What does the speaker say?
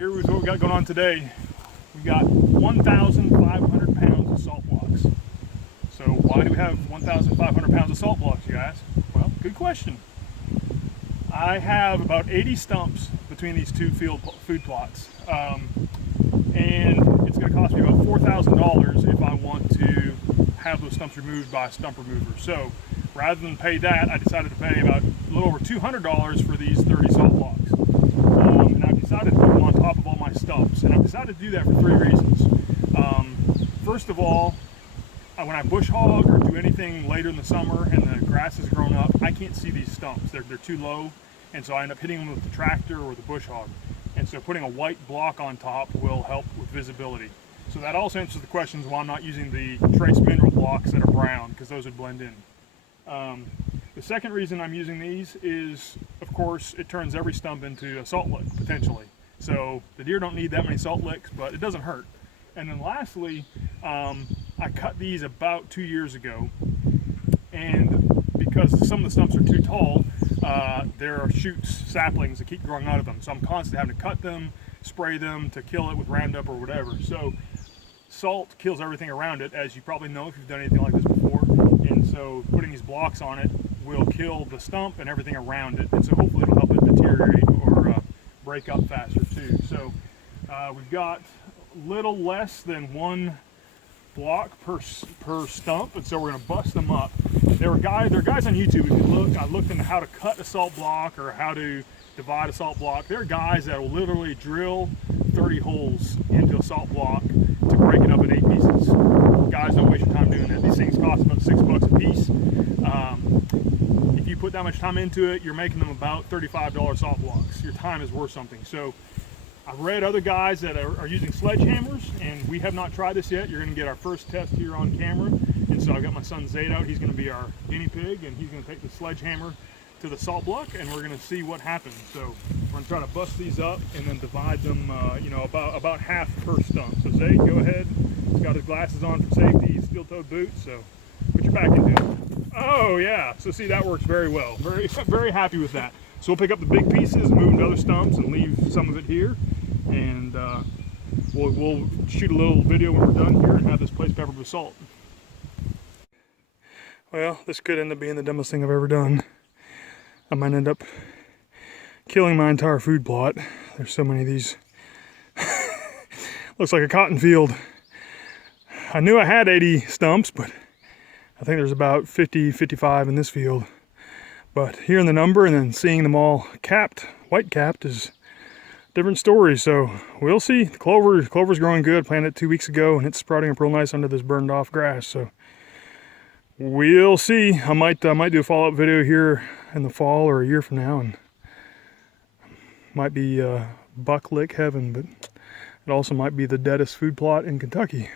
Here is what we got going on today. We got 1,500 pounds of salt blocks. So why do we have 1,500 pounds of salt blocks, you guys? Well, good question. I have about 80 stumps between these two food plots. And it's going to cost me about $4,000 if I want to have those stumps removed by a stump remover. So rather than pay that, I decided to pay about a little over $200 for these 30 salt blocks. And I've decided to put them on top of all my stumps. And I've decided to do that for three reasons. First of all, when I bush hog or do anything later in the summer and the grass has grown up, I can't see these stumps. They're too low, and so I end up hitting them with the tractor or the bush hog. And so putting a white block on top will help with visibility. So that also answers the questions why I'm not using the trace mineral blocks that are brown, because those would blend in. The second reason I'm using these is, of course, it turns every stump into a salt lick, potentially. So the deer don't need that many salt licks, but it doesn't hurt. And then lastly, I cut these about 2 years ago, and because some of the stumps are too tall, there are shoots, saplings that keep growing out of them. So I'm constantly having to cut them, spray them to kill it with Roundup or whatever. So salt kills everything around it, as you probably know if you've done anything like this before. And so putting these blocks on it will kill the stump and everything around it. And so hopefully it'll help it deteriorate or break up faster too. So we've got little less than one block per stump, and so we're going to bust them up. There are guys on YouTube. If you look, I looked into how to cut a salt block or how to divide a salt block. There are guys that will literally drill 30 holes into a salt block to break it up in 8 pieces. Guys, don't waste your time doing that. These things cost about $6 a piece. If you put that much time into it, you're making them about $35 salt blocks. Your time is worth something. So I've read other guys that are using sledgehammers, and we have not tried this yet. You're going to get our first test here on camera. And so I've got my son Zayd out. He's going to be our guinea pig, and he's going to take the sledgehammer to the salt block, and we're going to see what happens. So we're going to try to bust these up and then divide them, about half per stump. So Zayd, go ahead. He's got his glasses on for safety. He's steel-toed boots, so put your back into it. Oh yeah. So see, that works very well. Very, very happy with that. So we'll pick up the big pieces, move them to other stumps, and leave some of it here. And we'll shoot a little video when we're done here and have this place peppered with salt. Well, this could end up being the dumbest thing I've ever done. I might end up killing my entire food plot. There's so many of these. Looks like a cotton field. I knew I had 80 stumps, but I think there's about 50, 55 in this field. But hearing the number and then seeing them all capped, white capped, is different story. So we'll see. The clover's growing good. Planted it 2 weeks ago, and it's sprouting up real nice under this burned off grass. So we'll see. I might do a follow-up video here in the fall or a year from now, and might be buck lick heaven, but it also might be the deadest food plot in Kentucky.